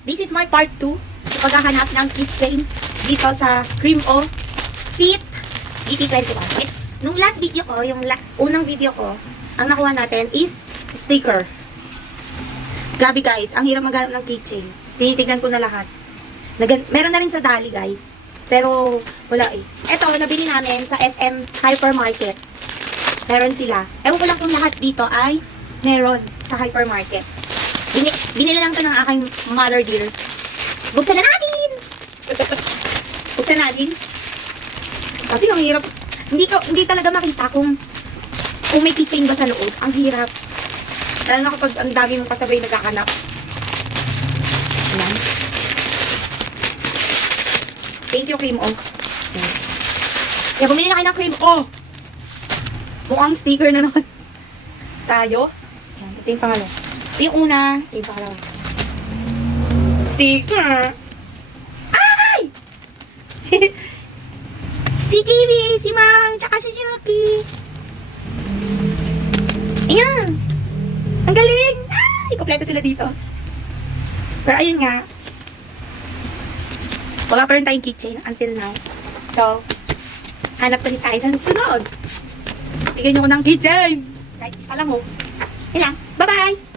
This is my part 2 sa paghahanap ng keychain dito sa Cream O Fit GT21. Nung last video ko, yung unang video ko, ang nakuha natin is sticker. Grabe guys, ang hirap maghanap ng keychain. Tinitignan ko na lahat. Meron na rin sa Dali guys. Pero wala eh. Ito, nabili namin sa SM Hypermarket. Meron sila. Ewan ko lang kung lahat dito ay meron sa hypermarket. Binili lang ito ng aking mother dear. Buksan na natin! Buksan natin. Kasi ang hirap. Hindi talaga makita kung may keychain ba sa loob. Ang hirap. Lalo na kapag ang dami mong kasabay naghahanap. Ayan. Thank you, Cream O. Kaya bumili na kayo ng Cream O. Mukhang sticker na naman. Tayo. Ayan, ito yung pangalawa. Ito yung una. Ito yung pangalawa. Sticker. Ay! Si JB, si Mang, tsaka si Shuki. Ayan. Ang galing. Ay, kompleto sila dito. Pero ayun nga. Wala pa rin tayong keychain until now. So, hanap ulit tayo sa susunod. Bigyan nyo ko ng keychain. Kahit isa lang ho. Yan lang. Bye-bye!